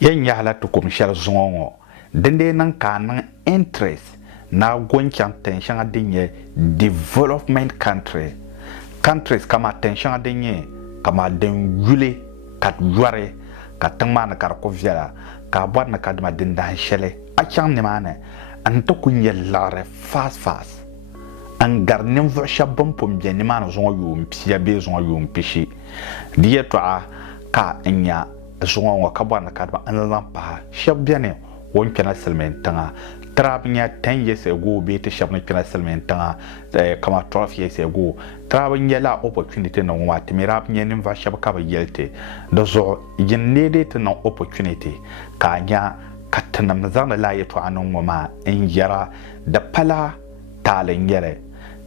yen yahla to kom shel zongo dende nan ka nan interest na gonchang tension adinye development countries kama tension adinye kama den yule kat yuare ka tangma na kar ko viala ka bot na kadma din dan shele a chang ne mane an to kunye lare fast an garnin vo shabon pom je ne mane zongo yum pia be zongo yum pishi diye to a ka nya zongo ka bot na kadma an lan pa shabbiane won kana selmen tanga trab nya 10 years ago be te shabna kana selmen tanga kama 12 years ago trab nya la opportunity na wa timirab nya nim va shab ka ba yelte do zo yin nede te na opportunity ka nya katanam zana la yeto anon ma en yara da pala talen yare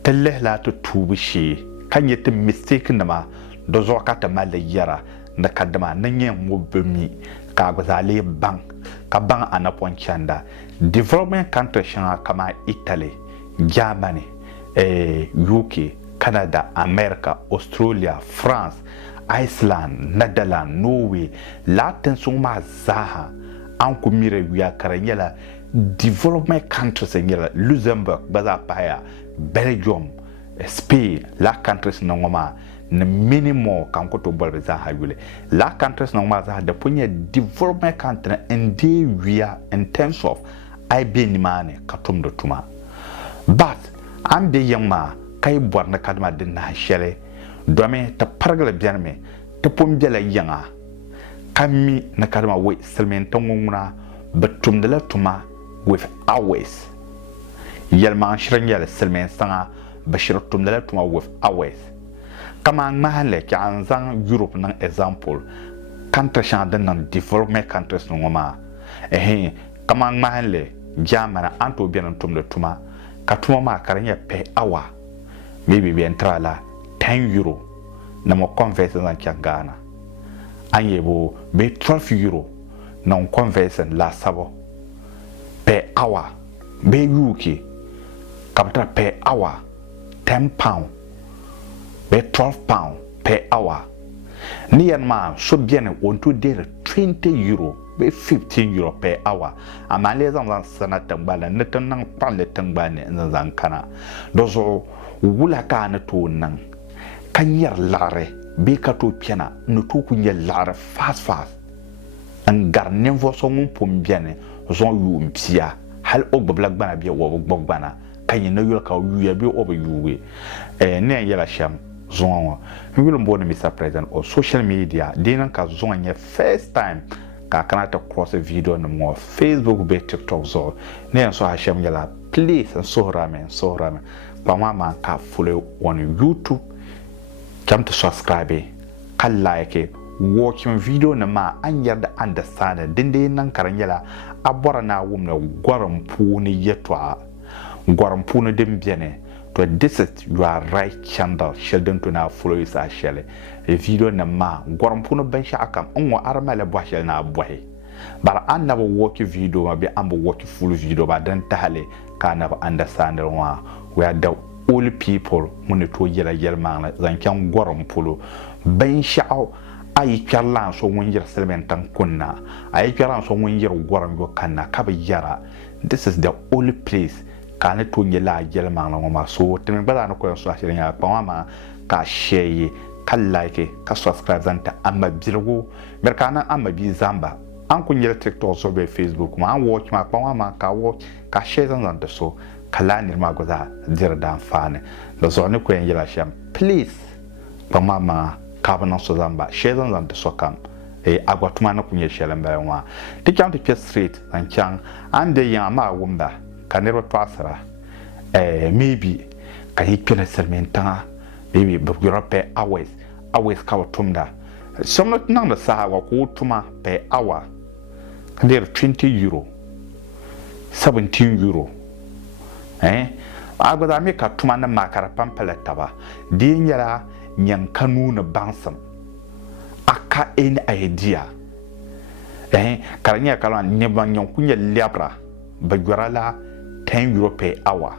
talle la to tubi shi kan yete mistake na ma do zo ka ta mal yara da kadama nan yen mobmi ka ba zale bang ka bang anapon chanda development country shanga kama Italy, Germany, UK, Canada, America, Australia, France, Iceland, Netherlands, Norway, Latin suma zaha anku mire wiya karanyela development countries nyela Luxembourg, baza paya, Belgium, Spain, la countries nongoma na minimum kan ko to bolbe za ha yule la countries nongoma za da punya development country and they we are in terms of I be ni mane katum do tuma but am de yamma kay bor na kadma din na shere dome ta pargala bianme ta pombela yanga kammi na kadma we selmen tonguna batum de la tuma with hours yelma shirin yel selmen sanga bashir tum de la tuma with hours kama mahale ki anzang Europe nan example country shan nan development countries ngoma kama mahale Germany anto bian tum de tuma ka tuma ma karanya pe hour maybe be entrala 10 euro na mo conversion na Ghana anyebo be 12 euro na conversion la sabo per hour be UK kapta per hour 10 pound be 12 pound per hour ni ma so bien on to there 20 euro be 15 euro per hour amale zan sana tambala na tan nan palle tambane zan kana dozo wula ka na to nan kanyar lare be ka to piana no to kunya lare fast an garnen vo so mun pom biane zon yu mpia hal ogbo black bana bi wo gbogbana kany na yul ka yu bi obo yuwe ne yela sham zon wilum bon Mr. President or social media dinan ka zon ye first time ka kanata cross a video no mo Facebook be TikTok zo ne so ha sham yela please and so ramen pamama ka follow on YouTube jam to subscribe kan like watching video na ma an yarda understand dinde nan karanyela abora na wumna gwaram pu ni yetwa gwaram pu no dem biene to this is your right channel sheldon to na follow is a shele video na ma gwaram pu no ban sha akam onwa armale bo shel na bohe bara an na watch video ma be am watch full video ba dan tahale kana ba understand wa we are the only people when to yela yelma zan kan gwaram pulo ban sha'aw ay kyallan so won yir selmen tan kunna ay kyallan so won yir gwaram go kanna ka ba yara this is the only place kana to yela yelma na ma so teme bala na ko so asirin ya pa ma ka share kan like ka subscribe zanta amma bilgo merkana amma bi zamba an kun yel TikTok so be Facebook ma an watch ma pa ma ka watch ka share zanta so kala nirma goza dira dan fane do zone ko yela sham please pa ma kabana so zamba share zanta so kam agwatuma na kunye shele mbawa tikam to straight and chang and de yama wumba kanero pasara maybe ka hikele sermenta maybe bugura pe hours ka watumda somnot nang da sa wa ko tuma per hour kanero 20 euro 17 euro agwada me ka tuma na makara pampala taba dinyara nyankanu na bansam aka any idea karanya kala nyeba nyankunya liabra bagurala 10 euro per hour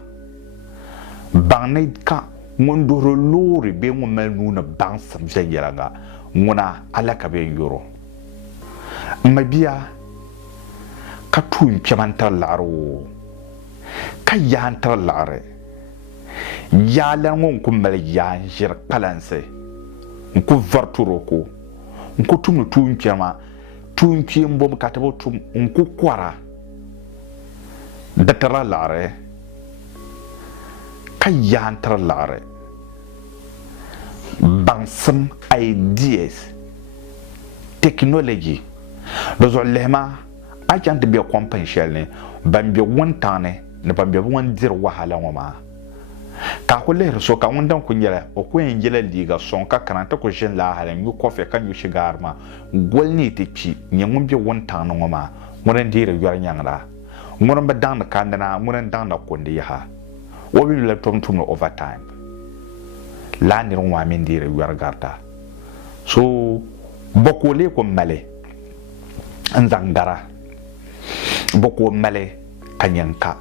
bangne ka ngondoro lori be ngomel nuna bansam jayaraga ngona alaka be euro mabia ka tuum piamantar laro ka yantar lare ya la ngon ku mal ya jir kalanse ku varturo ko ku tum tuum piama tuum piem bom ka tabo tum ku kwara datara lare ka yantar lare bansam ideas technology dozo lema a kan be company shell ban be wontane ne ban be won dir wahala ngoma ka ko le so ka wondan ku nyela o ko en jela liga son ka karanta ko shin la hala nyu kofe kan yu shigar ma golni te pi nyamum be wontane ngoma muran dire yor nyangla muran ba dan ka ndana muran dan na ko ndi ha wo bi le tom tum overtime la ni ron wa min dire yor garta so bokole ko male anzangara boko male kanyanka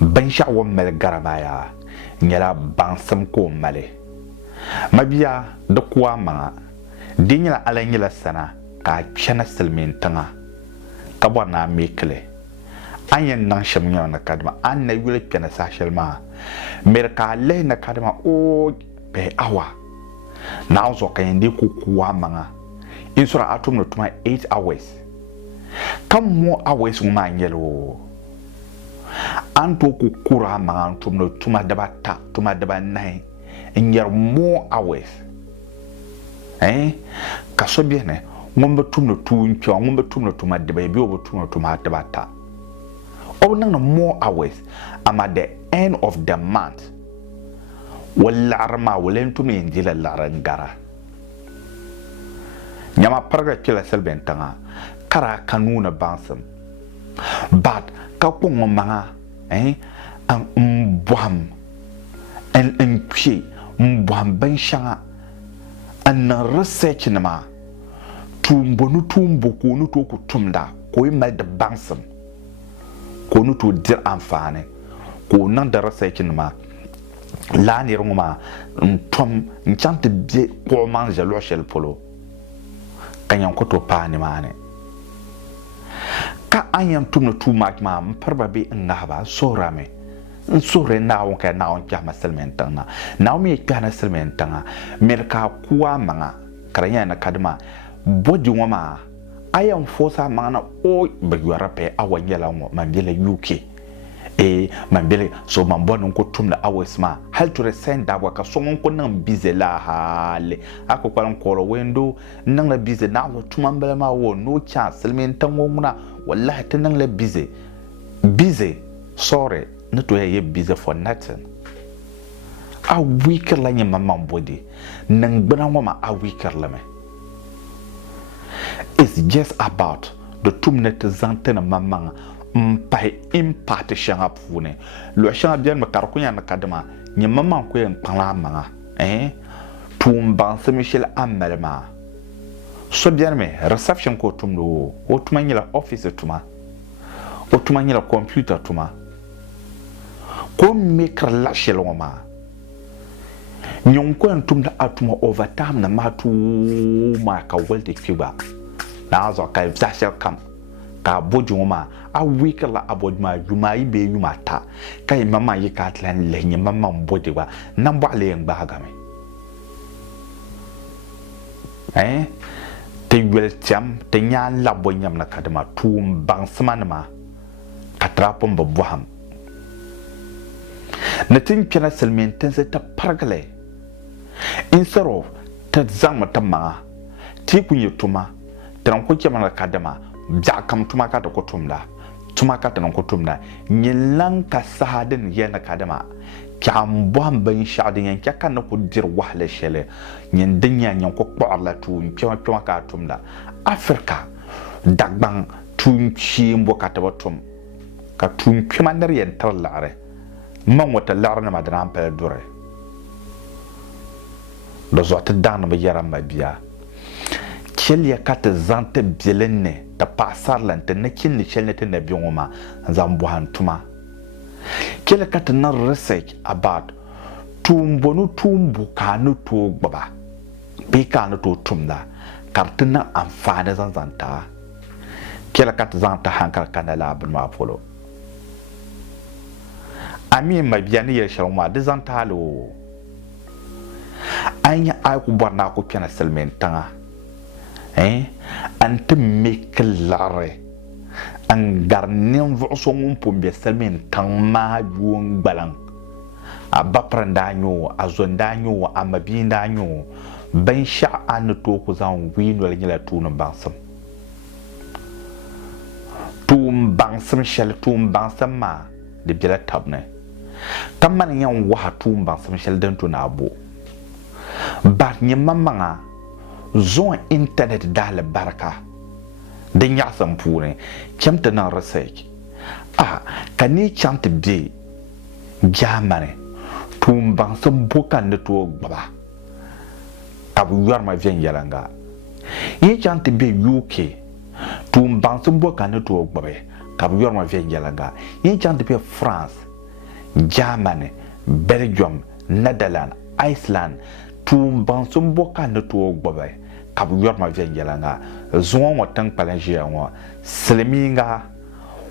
ban sha'awar male garabaya nyala bansam ko male mabiya da kuwa ma dinyala alanyala sana ka chana silmin tanga kabwa na mekle anyan nan shamnya na kadma an na yule kana sashalma merka le na kadma o be awa na ozo kayende ku kuwa manga insura atum no tuma 8 hours kam mo hours ma nyelo anto ku kura manga antum no tuma daba nai nyar mo hours kaso biene ngombe tum no tu ncho ngombe tum no tuma daba bi obo tum no tuma daba ta o nang no more hours am at the end of the month wala arma wala tum indila larangara nyama parga kila selbentanga kara kanuna bansam but ka kongo manga an mbwam en pie mbwam ban shanga an research nama tumbo nu tumbo ko nu to ku tumda ko mal da bansam ko nu to dir amfane ko nan da research nama la ni rongoma tom nchante bie ko manje lo shel polo kanyan ko to pani mane ka anyan tumno too much ma parba be ngaba sorame sore na won ka na on jama selmentanga na mi kana selmentanga merka kuwa manga karanya na kadma bodi ngoma ayan fosa manga o bagwara pe awanyela ngo mambele UK mambele so mambona ko tumla awesma hal to resend da ka so ngon ko nan bizela hale akokwalan koro wendo nan la bize na wo tumambele ma wo no chance selmentan ngona wallahi tan la busy sorry not to ye busy for nothing a weaker la nyama mambodi nang bana ngoma a weaker la me it's just about the tumnet zantena mamanga mpai impact shanga pune lo shanga bien me karkunya na kadama nyama man ko en pala manga tumban se Michel amelma so bien me reception ko tumdo o tumanyila office tuma o tumanyila computer tuma ko mekra la sheloma nyon ko en tumda atuma overtime na matu ma ka wolde fiba na azo ka zashel kam ka bojuma a week la abodma juma ibe yuma ta kai mama yi ka tlan lenye mama mbodiwa nambo ale ngba game te wel tiam te nyan la bonyam na kadama tum bang smanama katrapom bobuham na tin kana selmen tense ta pargale instead of ta zama tamma ti kunye tuma tan ko kema na kadama jakam tuma ka ta ko tumda tuma ka tan ko tumda nyilan ka sahadin yana kadama kyam bom ban shadin yan kan ko dir wahla shele nyin dinya nyan ko kwarla tu kyama ka tumda afrika dagban tun chimbo ka ta tum ka tun kyama nar yan tarlare man wata larna madran pa dure do zota dan ba yaram ba biya kelya kata zante bielenne ta pasar lante na kinni chelne te nabi ngoma zambu hantuma kelya kata na research about tumbonu tumbu kanu to gbaba be kanu to tumda kartina amfani zanzanta shela kat zan ta hankal kana la bin ma polo ami ma biani ya shalma de zan ta lo anya ay ku barna ko piana selmen tanga ante meklare an garnin vuso mun pombe selmen tang ma juon balang aba pranda nyo azonda nyo amabinda nyo ban sha an to ku zan wino la nyala tunu bansam tum bansam shel tum bansam ma de bela tabne tamman yan wa tum bansam shel dan to na abo ba nyamma manga zon internet dal barka de nyasam pure chamta na research kani chamta bi jamane tum bansam bokan de to baba tabu yarma vien yalanga yi chamta bi UK tum bansam bokan de to baba tabu yarma vien yalanga yi chamta bi France Germany Belgium Netherlands Iceland tum bansum boka ne to gbobe kab yorma vengelanga zuwa watan palanjia wa selminga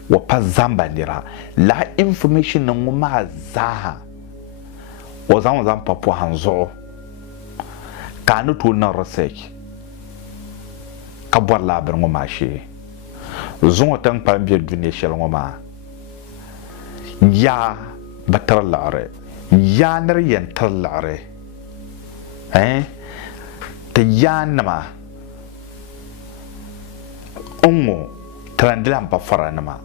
wa pa zambandira la information na nguma zaha wa zam papo hanzo kanu to na research kabwar la ber nguma shi zuwa watan palanjia dunia shel nguma ya batar lare ya nar yantar lare te yanama ongo trandilam pa faranama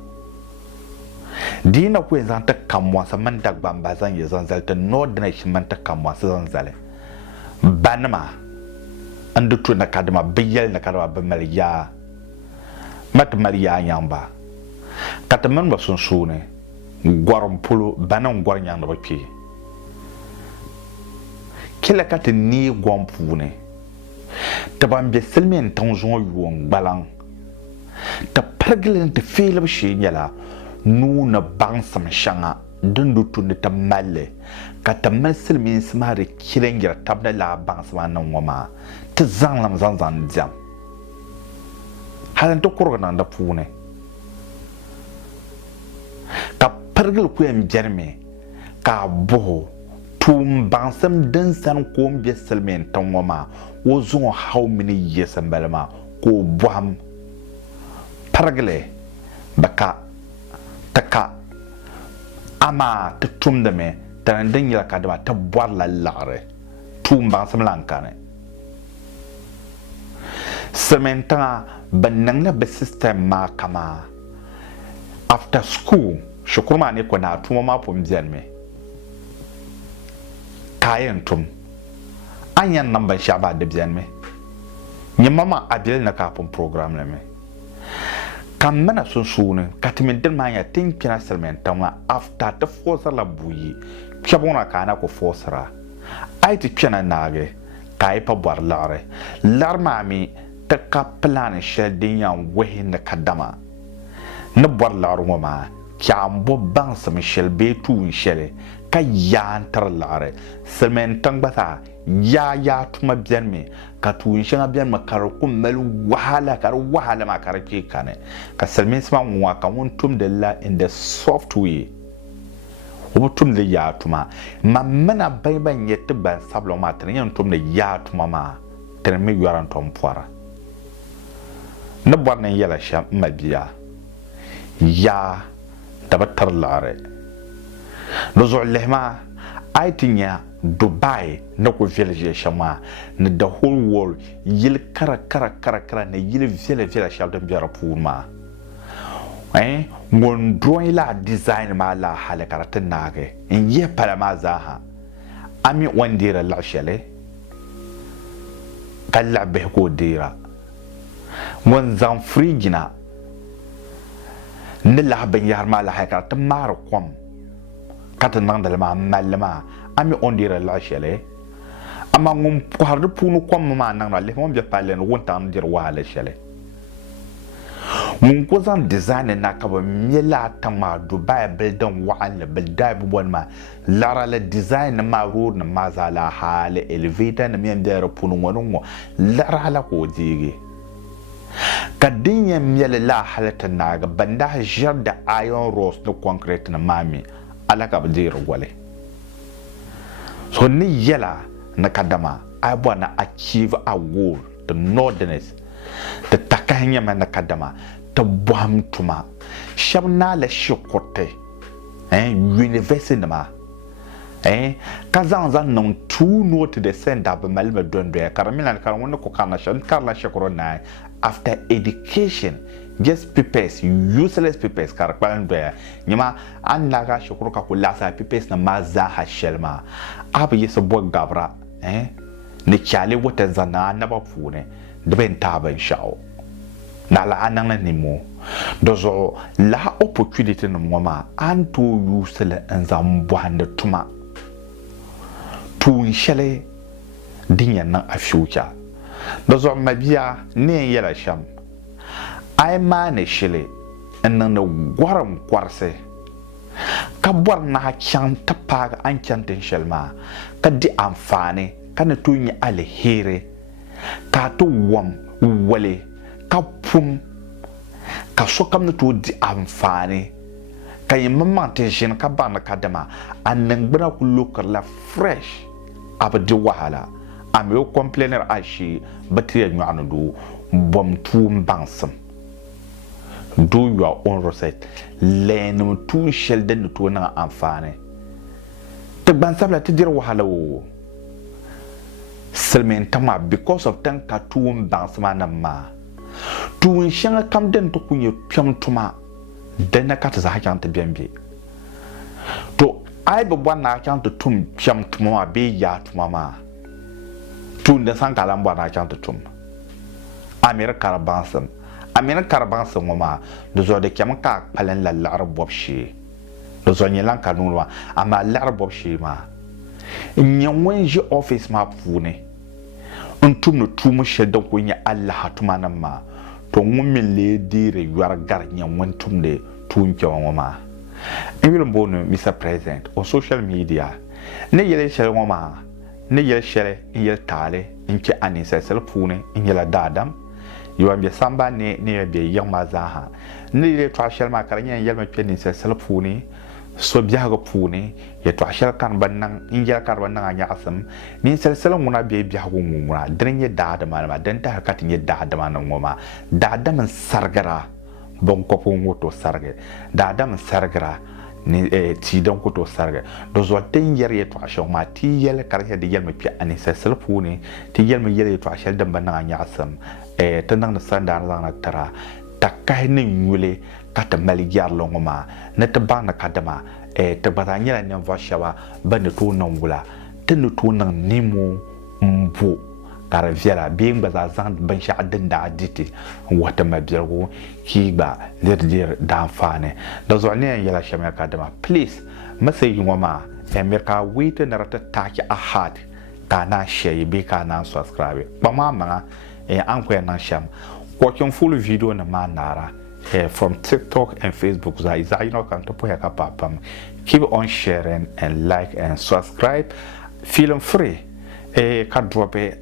dina ko zan ta kamwa sa man dag bamba zan ye zan zalta nodna shi man ta kamwa sa zan zale banama andu to na kadama biyel na kadama ba maliya mat maliya yamba kataman ba sun sune gwarum pulu banan gwar nyanda ba pi kila kati ni gwampune taban be selmen tanzon yuon balang ta perglen te fele bshi nyala nuna bangsam shanga dundu tunde ta malle kata mal selmen smare kilengira tabna la bangsam nan wama ta zanlam zanzan jam halan to korgana da pune ka pergel ku em jerme ka boho tum bansam dan san ko mbe selmen tan wama wo zon how many years ambalama ko buam paragle baka taka ama ta tum da me tan dan yala ka da ta bwar la lare tum bansam lankane selmen tan bannan na be system ma kama after school shukurma ne ko na tuma ma pom me kayan tum anyan number shaba de bian me nyamama adil na kapon program le me kam mana sun sune katimin din ma ya tin kina selmen tamwa after the force la buyi kyabona kana ko forcera ai ti kina nage kai pa bor lare larma mi ta ka plan shedin yan wehin na kadama na bor laru ma kyambo bansam shelbe tu shele ka yantar lare selmen tangbata ya tuma bianme ka tu shanga bian makar kum mel wahala ma kar ke kane ka selmen sama wa ka won tum de la in the soft way o tum de ya tuma mamana bayban yette ban sablo ma tan yan tum de ya tuma ma tan me yaran tom poara na bornen yala sha mabiya ya tabatar lare lozo lehma aitinya Dubai na ko village shama na the whole world yil kara na yil village shalda biara puma mon drawing la design ma la halakaratin nage in ye palama zaha ami wandira la shale kala be ko dira mon zan frigina nilla ban yar ma la halakaratin mar kwam katan nan da ma malama ami ondira la shele ama ngum ko hardu punu kom ma nan la le mom be palen wontan dir wala shele mun ko zan design na ka ba mila tama Dubai building wa'al bildai bu ma lara la design ma road na mazala hale elevator na mi ndera punu wonun lara la ko dige ka din ya miele la halata naga banda jar da iron rods no concrete na mami ala ka bdir wale so ni yela na kadama ai bwana achieve a goal the northerners the takanya man na kadama to bwam tuma shabna la shikote university ma kazan zan non two note de send up malma dondo ya karamila karamona ko kana shan karla shakoro na after education just papers useless papers karpalan do ya nyima an naga shakoro ka kulasa papers na maza hashelma abu yeso bo gabra ne chale wata zana na ba fune de ben taban shao na la anana nimo dozo la opportunity no mama anto usele nzambwande tuma tu shele dinya na a future dozo mabia ne yela sham ai ma ne shele nan na gwaram kwarse ka bor na kyan tapaga an kyan tin shelma ka di amfani kana tunyi alhere ka to wam wale ka pum ka so kam na to di amfani ka yi mamman tin ka ba na kadama annan gbara ku lokar la fresh abdi wahala am yo complainer ashi batiya nyanu do bom tum bansam do your own research learn tu shel den to na amfani te bansabla te dir wahala wo selmen tama because of tan ka tum bansama na ma tu shanga kam den to kunye pyam tuma den na kata za hakan te biambi to ai be bwana kan to tum pyam tuma be ya tuma ma tu den san kala bwana kan to tum amerika bansam amerika bansam ma do zo de kyam ka palen la larab bobshi do zo nyelan kanunwa ama larab bobshi ma nyanwenji office ma fune untum no tumu shedan ko nya Allah hatuma nan ma to ngummin le dire yuar gar nyanwentum de tunke ma even bono Mr. President on social media ne yele shere ma ne yele shere yele tale inke anisa sel fune yele dadam yuambe samba ne be yama zaha ne yele twashel ma karanya yele ma peni sel fune so biaga pune ye to ashal kan bannan inja kar bannan anya asam ni sel muna be biaga ngumura drenye daada ma den ta hakati nye daada ma ngoma daada man sargara bon ko po ngoto sarge daada man sargara ni ti don ko to sarge do zo ten yer ye to ashal ma ti yel kar ye de yel ma pi ani sel pune ti yel ma yel to ashal dan bannan anya asam tanang na sandar na tara takai ni nyule kata maligyar longoma na tabana kadama tabatanya na vashawa bane to nan wula tinu to nan nimu mbu kara viala being baza zan ban sha adin da aditi wata mabirgo kiba dirdir da fane da zo ne yala shama kadama please masai ngoma america wait na rata taki a hard kana share be kana subscribe ba mama an ko na sham ko full video na manara from TikTok and Facebook. Keep on sharing and like and subscribe. Feel free. Can drop a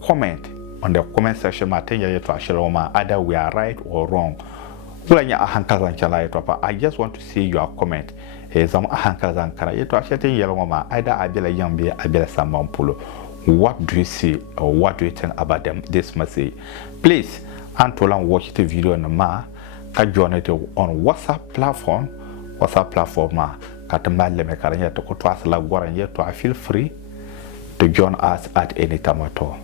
comment on the comment section. Either we are right or wrong. I just want to see your comment. Either what do you see or what do you think about them this message? Please, Antolan watch the video on ma. Ka join it on WhatsApp platform ma katambale me karanya to ko twasla goranye to feel free to join us at any time at all.